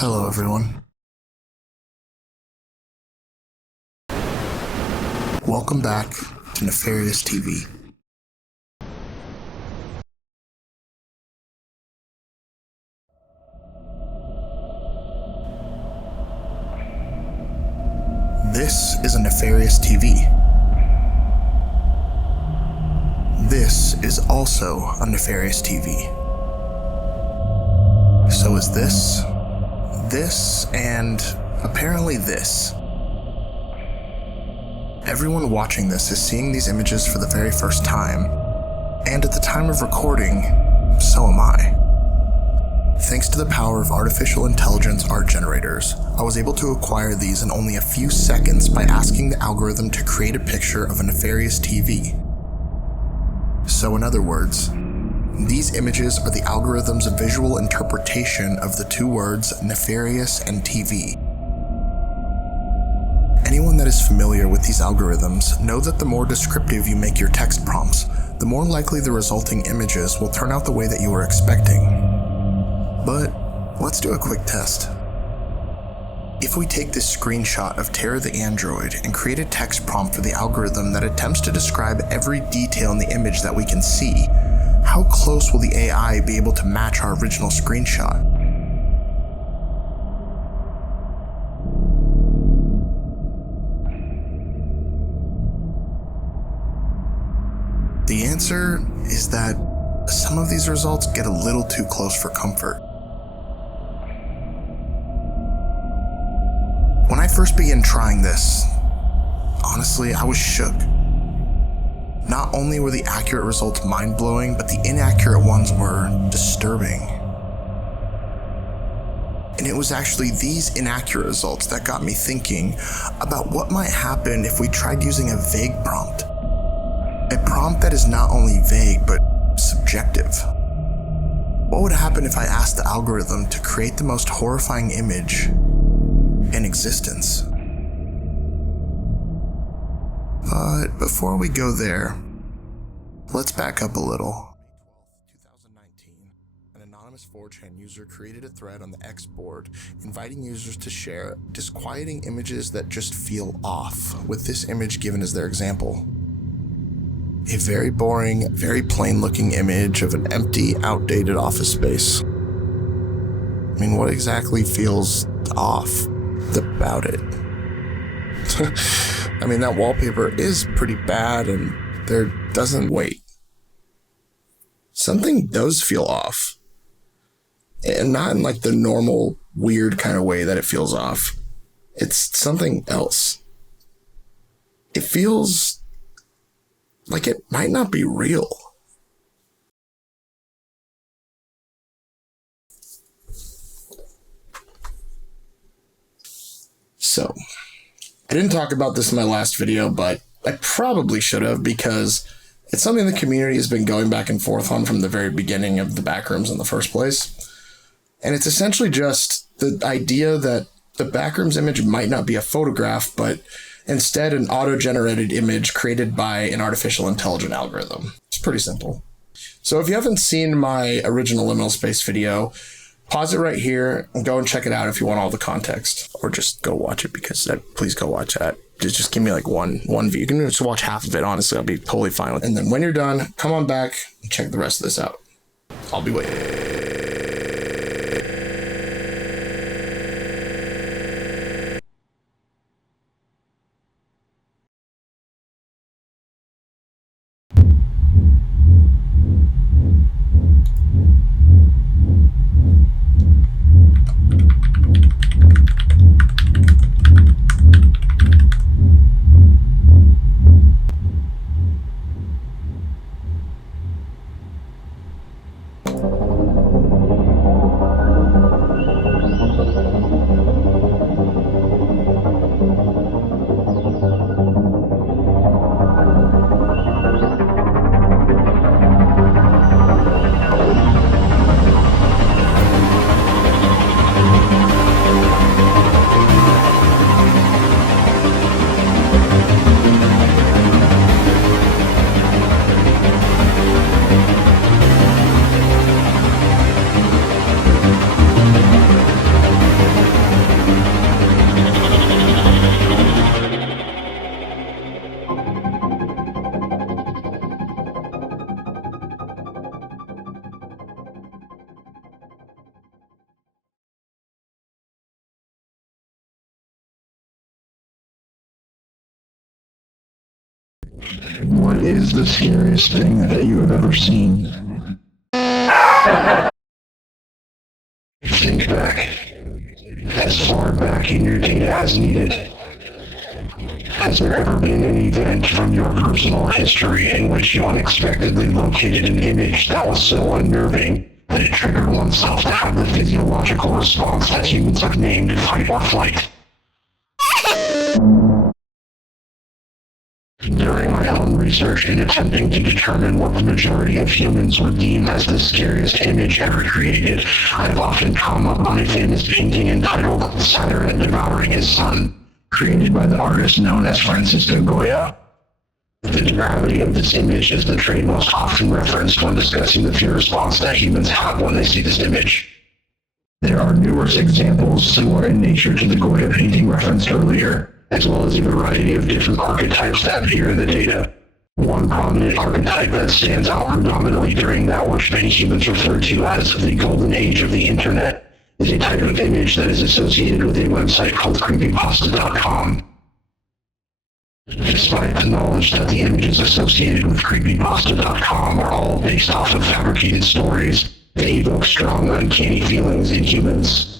Hello, everyone. Welcome back to Nefarious TV. This is a Nefarious TV. This is also a Nefarious TV. So is this, and apparently this. Everyone watching this is seeing these images for the very first time, and at the time of recording, so am I. Thanks to the power of artificial intelligence art generators, I was able to acquire these in only a few seconds by asking the algorithm to create a picture of a nefarious TV. So in other words, these images are the algorithm's visual interpretation of the two words nefarious and TV. Anyone that is familiar with these algorithms know that the more descriptive you make your text prompts, the more likely the resulting images will turn out the way that you were expecting. But let's do a quick test. If we take this screenshot of Tara the android and create a text prompt for the algorithm that attempts to describe every detail in the image that we can see, how close will the AI be able to match our original screenshot? The answer is that some of these results get a little too close for comfort. When I first began trying this, honestly, I was shook. Not only were the accurate results mind-blowing, but the inaccurate ones were disturbing. And it was actually these inaccurate results that got me thinking about what might happen if we tried using a vague prompt. A prompt that is not only vague, but subjective. What would happen if I asked the algorithm to create the most horrifying image in existence? But before we go there, let's back up a little. May 12th, 2019, an anonymous 4chan user created a thread on the X board inviting users to share disquieting images that just feel off, with this image given as their example. A very boring, very plain-looking image of an empty, outdated office space. I mean, what exactly feels off about it? I mean, that wallpaper is pretty bad, and there doesn't... Wait. Something does feel off. And not in like the normal, weird kind of way that it feels off. It's something else. It feels like it might not be real. So, I didn't talk about this in my last video, but I probably should have, because it's something the community has been going back and forth on from the very beginning of the backrooms in the first place. And it's essentially just the idea that the backrooms image might not be a photograph, but instead an auto-generated image created by an artificial intelligent algorithm. It's pretty simple. So if you haven't seen my original liminal space video, pause it right here and go and check it out if you want all the context. Or just go watch it, because please go watch that. Just give me like one view. You can just watch half of it, honestly. I'll be totally fine with it. And then when you're done, come on back and check the rest of this out. I'll be waiting. What is the scariest thing that you have ever seen? Think back. As far back in your data as needed. Has there ever been an event from your personal history in which you unexpectedly located an image that was so unnerving that it triggered oneself to have the physiological response that humans have named fight or flight? During my own research in attempting to determine what the majority of humans would deem as the scariest image ever created, I've often come upon a famous painting entitled Saturn Devouring His Son, created by the artist known as Francisco Goya. The depravity of this image is the trait most often referenced when discussing the fear response that humans have when they see this image. There are numerous examples similar in nature to the Goya painting referenced earlier, as well as a variety of different archetypes that appear in the data. One prominent archetype that stands out predominantly during that which many humans refer to as the golden age of the internet is a type of image that is associated with a website called creepypasta.com. Despite the knowledge that the images associated with creepypasta.com are all based off of fabricated stories, they evoke strong, uncanny feelings in humans.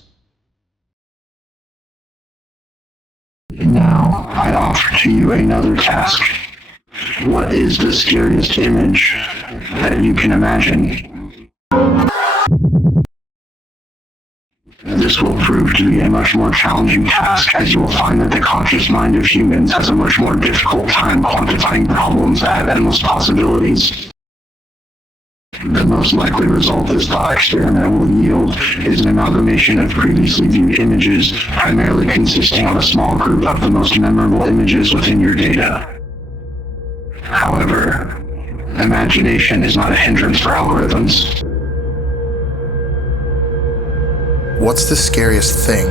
Now, I offer to you another task. What is the scariest image that you can imagine? This will prove to be a much more challenging task, as you will find that the conscious mind of humans has a much more difficult time quantifying problems that have endless possibilities. The most likely result this thought experiment will yield is an amalgamation of previously viewed images, primarily consisting of a small group of the most memorable images within your data. However, imagination is not a hindrance for algorithms. What's the scariest thing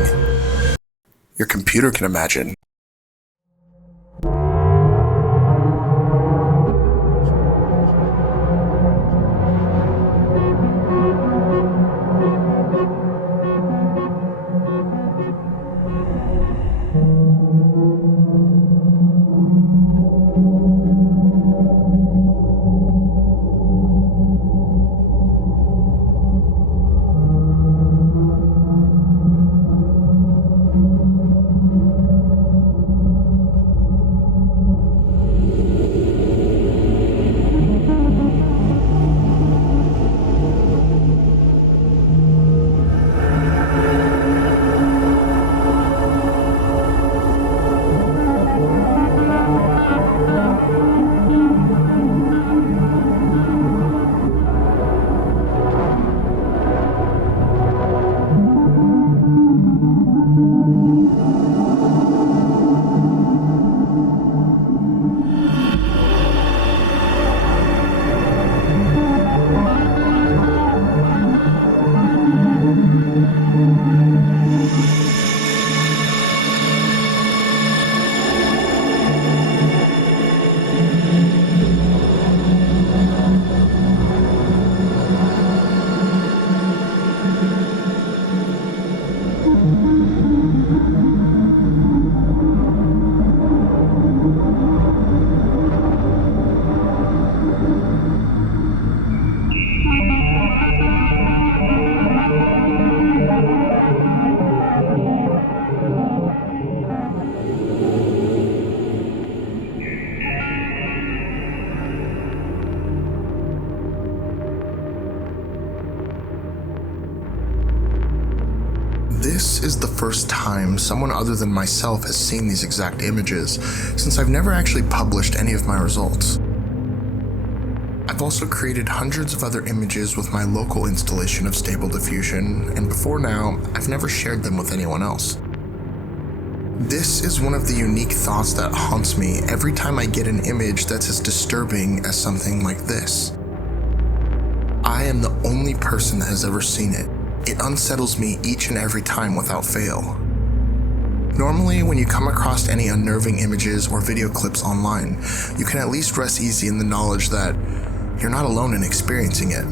your computer can imagine? This is the first time someone other than myself has seen these exact images, since I've never actually published any of my results. I've also created hundreds of other images with my local installation of Stable Diffusion, and before now, I've never shared them with anyone else. This is one of the unique thoughts that haunts me every time I get an image that's as disturbing as something like this. I am the only person that has ever seen it. It unsettles me each and every time without fail. Normally, when you come across any unnerving images or video clips online, you can at least rest easy in the knowledge that you're not alone in experiencing it.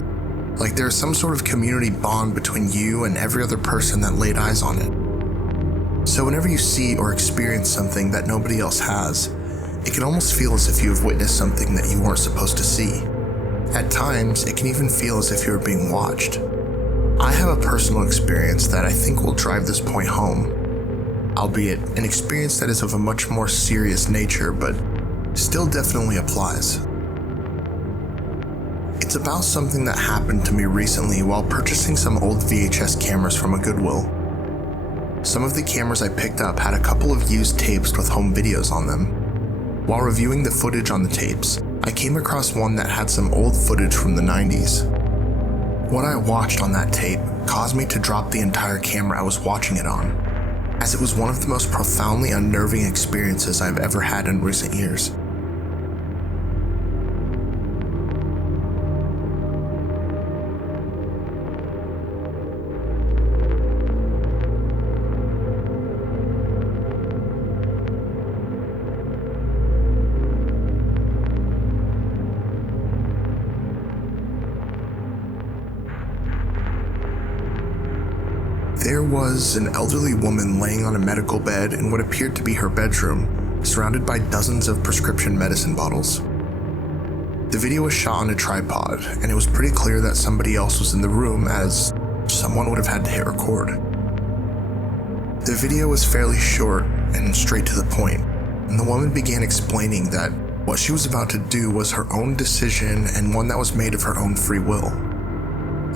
Like there's some sort of community bond between you and every other person that laid eyes on it. So whenever you see or experience something that nobody else has, It can almost feel as if you have witnessed something that you weren't supposed to see. At times, it can even feel as if you are being watched. I have a personal experience that I think will drive this point home, albeit an experience that is of a much more serious nature, but still definitely applies. It's about something that happened to me recently while purchasing some old VHS cameras from a Goodwill. Some of the cameras I picked up had a couple of used tapes with home videos on them. While reviewing the footage on the tapes, I came across one that had some old footage from the 90s. What I watched on that tape caused me to drop the entire camera I was watching it on, as it was one of the most profoundly unnerving experiences I've ever had in recent years. There was an elderly woman laying on a medical bed in what appeared to be her bedroom, surrounded by dozens of prescription medicine bottles. The video was shot on a tripod, and it was pretty clear that somebody else was in the room, as someone would have had to hit record. The video was fairly short and straight to the point, and the woman began explaining that what she was about to do was her own decision and one that was made of her own free will.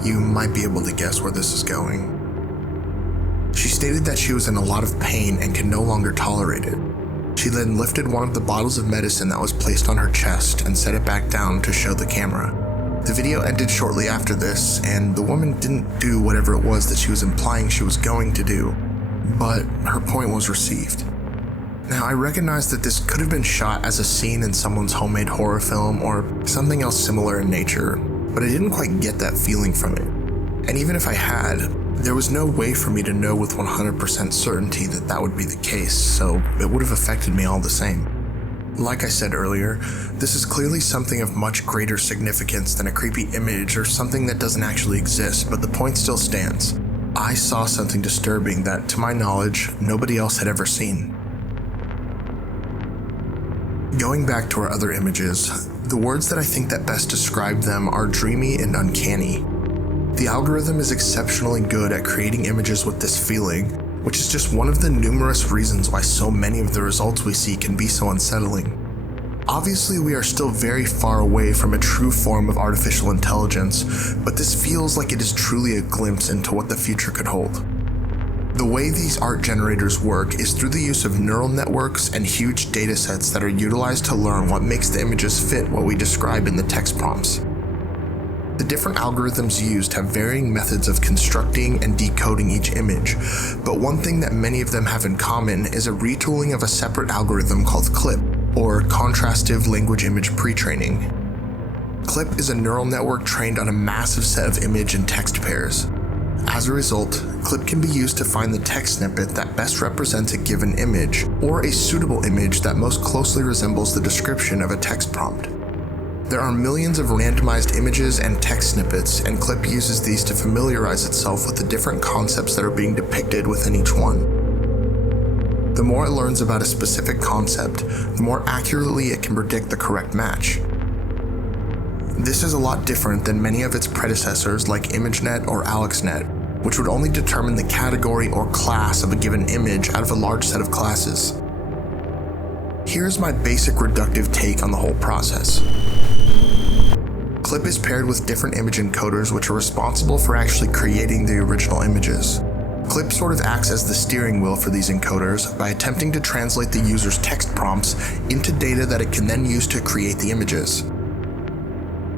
You might be able to guess where this is going. She stated that she was in a lot of pain and could no longer tolerate it. She then lifted one of the bottles of medicine that was placed on her chest and set it back down to show the camera. The video ended shortly after this, and the woman didn't do whatever it was that she was implying she was going to do, but her point was received. Now, I recognize that this could have been shot as a scene in someone's homemade horror film or something else similar in nature, but I didn't quite get that feeling from it. And even if I had, there was no way for me to know with 100% certainty that that would be the case, so it would have affected me all the same. Like I said earlier, this is clearly something of much greater significance than a creepy image or something that doesn't actually exist, but the point still stands. I saw something disturbing that, to my knowledge, nobody else had ever seen. Going back to our other images, the words that I think that best describe them are dreamy and uncanny. The algorithm is exceptionally good at creating images with this feeling, which is just one of the numerous reasons why so many of the results we see can be so unsettling. Obviously, we are still very far away from a true form of artificial intelligence, but this feels like it is truly a glimpse into what the future could hold. The way these art generators work is through the use of neural networks and huge datasets that are utilized to learn what makes the images fit what we describe in the text prompts. The different algorithms used have varying methods of constructing and decoding each image, but one thing that many of them have in common is a retooling of a separate algorithm called CLIP, or Contrastive Language Image Pre-training. CLIP is a neural network trained on a massive set of image and text pairs. As a result, CLIP can be used to find the text snippet that best represents a given image, or a suitable image that most closely resembles the description of a text prompt. There are millions of randomized images and text snippets, and CLIP uses these to familiarize itself with the different concepts that are being depicted within each one. The more it learns about a specific concept, the more accurately it can predict the correct match. This is a lot different than many of its predecessors like ImageNet or AlexNet, which would only determine the category or class of a given image out of a large set of classes. Here's my basic reductive take on the whole process. CLIP is paired with different image encoders which are responsible for actually creating the original images. CLIP sort of acts as the steering wheel for these encoders by attempting to translate the user's text prompts into data that it can then use to create the images.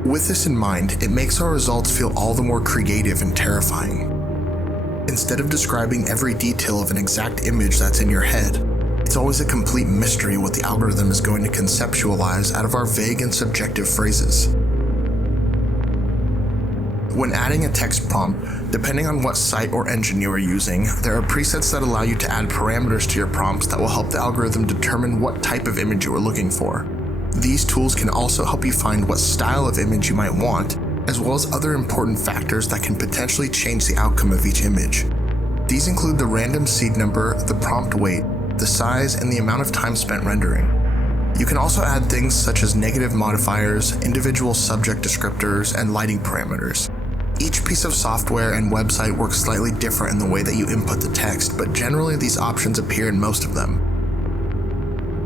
With this in mind, it makes our results feel all the more creative and terrifying. Instead of describing every detail of an exact image that's in your head, it's always a complete mystery what the algorithm is going to conceptualize out of our vague and subjective phrases. When adding a text prompt, depending on what site or engine you are using, there are presets that allow you to add parameters to your prompts that will help the algorithm determine what type of image you are looking for. These tools can also help you find what style of image you might want, as well as other important factors that can potentially change the outcome of each image. These include the random seed number, the prompt weight, the size, and the amount of time spent rendering. You can also add things such as negative modifiers, individual subject descriptors, and lighting parameters. Each piece of software and website works slightly different in the way that you input the text, but generally these options appear in most of them.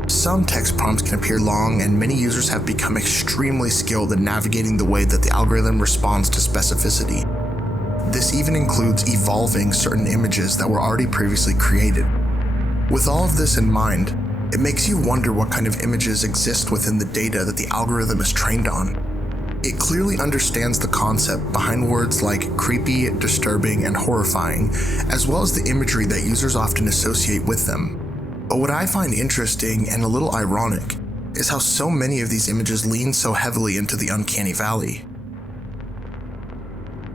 Some text prompts can appear long, and many users have become extremely skilled in navigating the way that the algorithm responds to specificity. This even includes evolving certain images that were already previously created. With all of this in mind, it makes you wonder what kind of images exist within the data that the algorithm is trained on. It clearly understands the concept behind words like creepy, disturbing, and horrifying, as well as the imagery that users often associate with them. But what I find interesting and a little ironic is how so many of these images lean so heavily into the uncanny valley.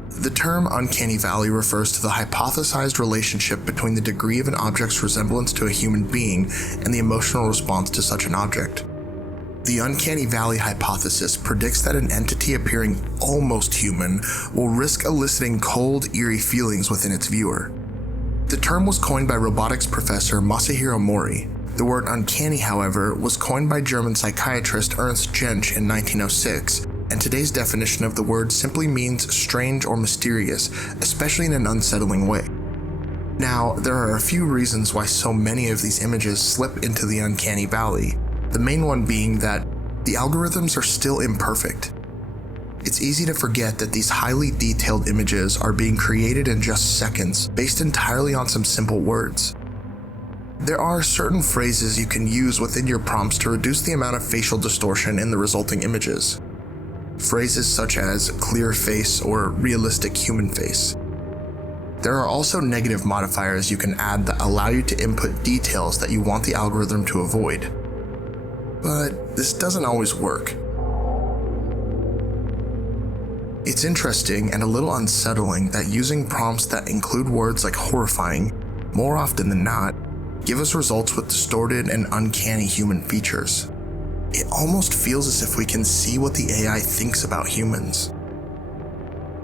The term uncanny valley refers to the hypothesized relationship between the degree of an object's resemblance to a human being and the emotional response to such an object. The uncanny valley hypothesis predicts that an entity appearing almost human will risk eliciting cold, eerie feelings within its viewer. The term was coined by robotics professor Masahiro Mori. The word uncanny, however, was coined by German psychiatrist Ernst Jentsch in 1906, and today's definition of the word simply means strange or mysterious, especially in an unsettling way. Now, there are a few reasons why so many of these images slip into the uncanny valley, the main one being that the algorithms are still imperfect. It's easy to forget that these highly detailed images are being created in just seconds, based entirely on some simple words. There are certain phrases you can use within your prompts to reduce the amount of facial distortion in the resulting images. Phrases such as clear face or realistic human face. There are also negative modifiers you can add that allow you to input details that you want the algorithm to avoid. But this doesn't always work. It's interesting and a little unsettling that using prompts that include words like horrifying, more often than not, give us results with distorted and uncanny human features. It almost feels as if we can see what the AI thinks about humans.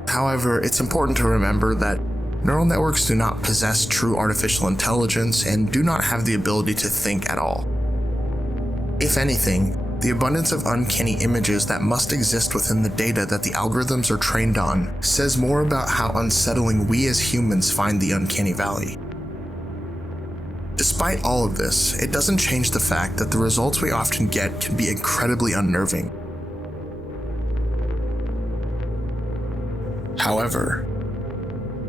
However, it's important to remember that neural networks do not possess true artificial intelligence and do not have the ability to think at all. If anything, the abundance of uncanny images that must exist within the data that the algorithms are trained on says more about how unsettling we as humans find the uncanny valley. Despite all of this, it doesn't change the fact that the results we often get can be incredibly unnerving. However,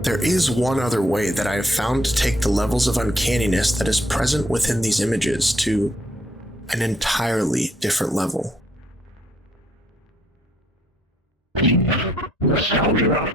there is one other way that I have found to take the levels of uncanniness that is present within these images to an entirely different level. Nostalgia.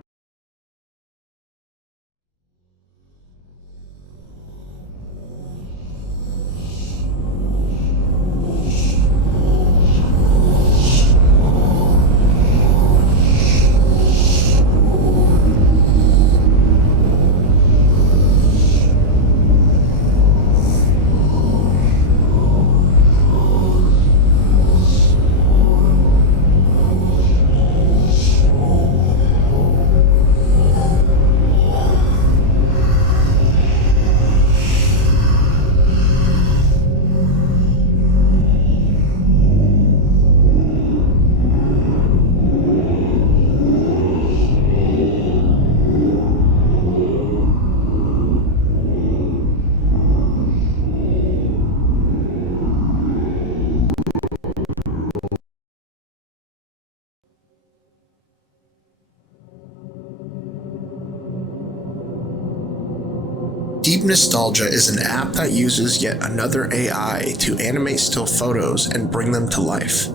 Deep Nostalgia is an app that uses yet another AI to animate still photos and bring them to life.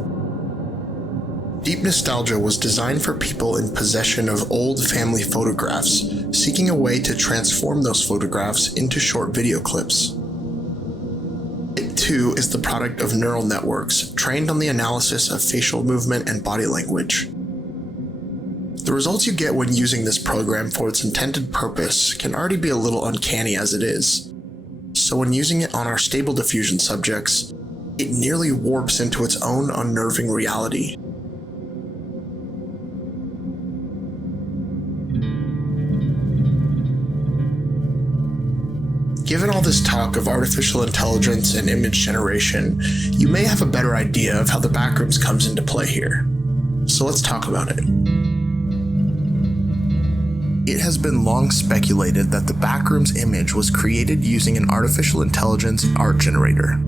Deep Nostalgia was designed for people in possession of old family photographs, seeking a way to transform those photographs into short video clips. It too is the product of neural networks trained on the analysis of facial movement and body language. The results you get when using this program for its intended purpose can already be a little uncanny as it is, so when using it on our Stable Diffusion subjects, it nearly warps into its own unnerving reality. Given all this talk of artificial intelligence and image generation, you may have a better idea of how the backrooms comes into play here. So let's talk about it. It has been long speculated that the backrooms image was created using an artificial intelligence art generator.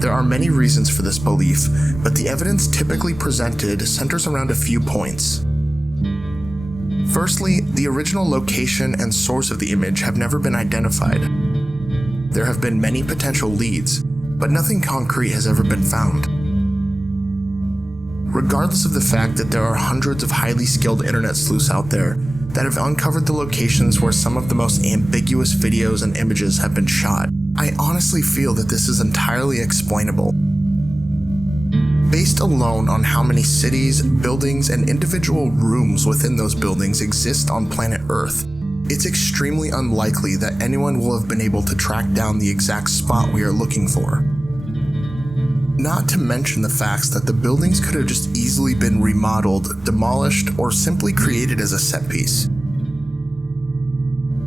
There are many reasons for this belief, but the evidence typically presented centers around a few points. Firstly, the original location and source of the image have never been identified. There have been many potential leads, but nothing concrete has ever been found. Regardless of the fact that there are hundreds of highly skilled internet sleuths out there that have uncovered the locations where some of the most ambiguous videos and images have been shot, I honestly feel that this is entirely explainable. Based alone on how many cities, buildings, and individual rooms within those buildings exist on planet Earth, it's extremely unlikely that anyone will have been able to track down the exact spot we are looking for. Not to mention the facts that the buildings could have just easily been remodeled, demolished, or simply created as a set piece.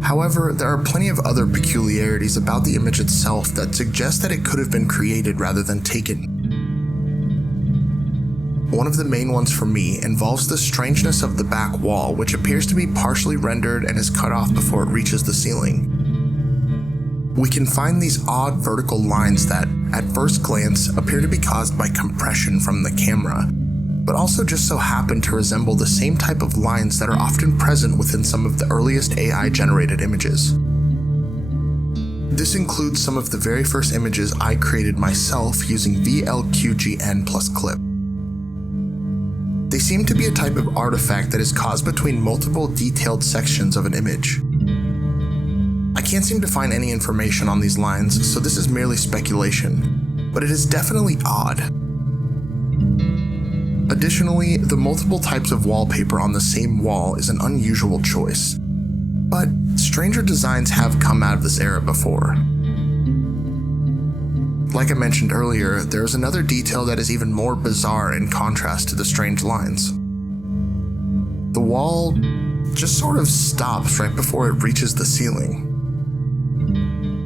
However, there are plenty of other peculiarities about the image itself that suggest that it could have been created rather than taken. One of the main ones for me involves the strangeness of the back wall, which appears to be partially rendered and is cut off before it reaches the ceiling. We can find these odd vertical lines that, at first glance, appear to be caused by compression from the camera, but also just so happen to resemble the same type of lines that are often present within some of the earliest AI-generated images. This includes some of the very first images I created myself using VLQGN plus clip. They seem to be a type of artifact that is caused between multiple detailed sections of an image. I can't seem to find any information on these lines, so this is merely speculation, but it is definitely odd. Additionally, the multiple types of wallpaper on the same wall is an unusual choice, but stranger designs have come out of this era before. Like I mentioned earlier, there is another detail that is even more bizarre in contrast to the strange lines. The wall just sort of stops right before it reaches the ceiling.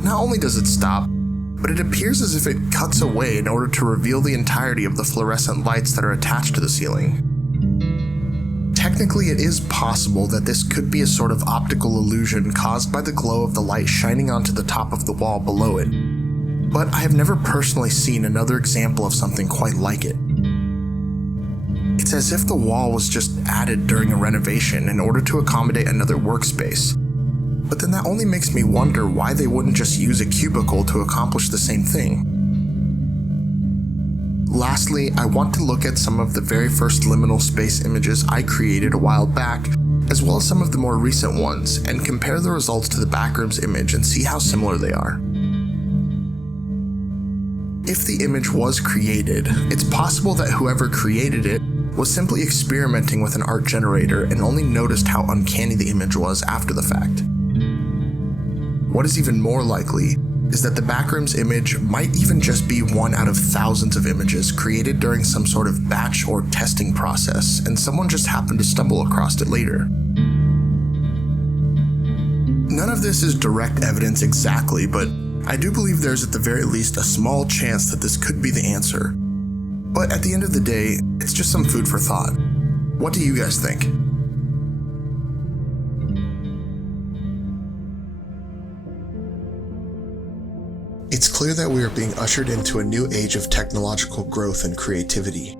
Not only does it stop, but it appears as if it cuts away in order to reveal the entirety of the fluorescent lights that are attached to the ceiling. Technically, it is possible that this could be a sort of optical illusion caused by the glow of the light shining onto the top of the wall below it, but I have never personally seen another example of something quite like it. It's as if the wall was just added during a renovation in order to accommodate another workspace. But then that only makes me wonder why they wouldn't just use a cubicle to accomplish the same thing. Lastly, I want to look at some of the very first liminal space images I created a while back, as well as some of the more recent ones, and compare the results to the backrooms image and see how similar they are. If the image was created, it's possible that whoever created it was simply experimenting with an art generator and only noticed how uncanny the image was after the fact. What is even more likely is that the backrooms image might even just be one out of thousands of images created during some sort of batch or testing process, and someone just happened to stumble across it later. None of this is direct evidence exactly, but I do believe there's at the very least a small chance that this could be the answer. But at the end of the day, it's just some food for thought. What do you guys think? It's clear that we are being ushered into a new age of technological growth and creativity.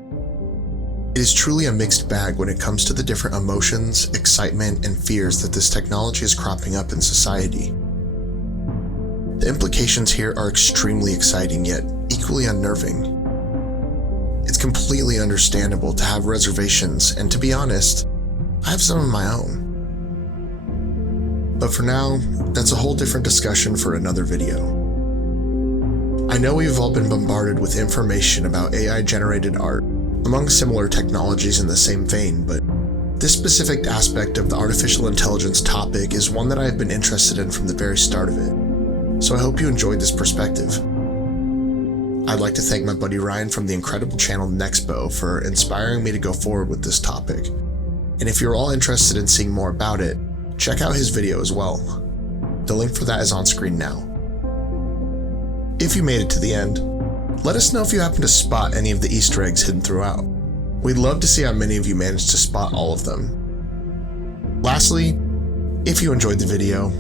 It is truly a mixed bag when it comes to the different emotions, excitement, and fears that this technology is cropping up in society. The implications here are extremely exciting yet equally unnerving. It's completely understandable to have reservations, and to be honest, I have some of my own. But for now, that's a whole different discussion for another video. I know we've all been bombarded with information about AI-generated art, among similar technologies in the same vein, but this specific aspect of the artificial intelligence topic is one that I've been interested in from the very start of it, so I hope you enjoyed this perspective. I'd like to thank my buddy Ryan from the incredible channel Nextbo for inspiring me to go forward with this topic, and if you're all interested in seeing more about it, check out his video as well. The link for that is on screen now. If you made it to the end, let us know if you happen to spot any of the Easter eggs hidden throughout. We'd love to see how many of you managed to spot all of them. Lastly, if you enjoyed the video,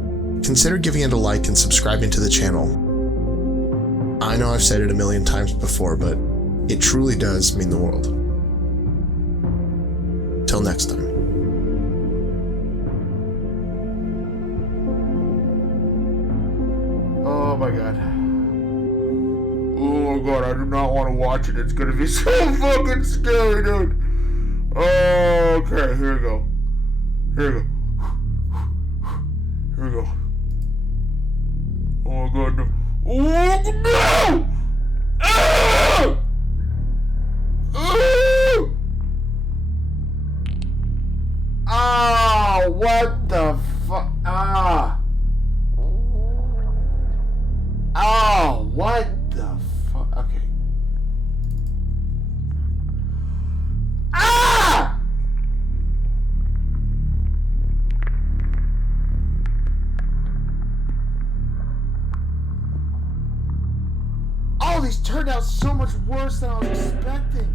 consider giving it a like and subscribing to the channel. I know I've said it a million times before, but it truly does mean the world. Till next time. Oh my god. Oh my god, I do not want to watch it. It's gonna be so fucking scary, dude. Oh, okay, here we go. Here we go. Here we go. Oh my god, no. Oh no! Ah! Ah! Oh, what the fuck? Ah! Oh, what the fuck? Okay. Ah! Oh, these turned out so much worse than I was expecting.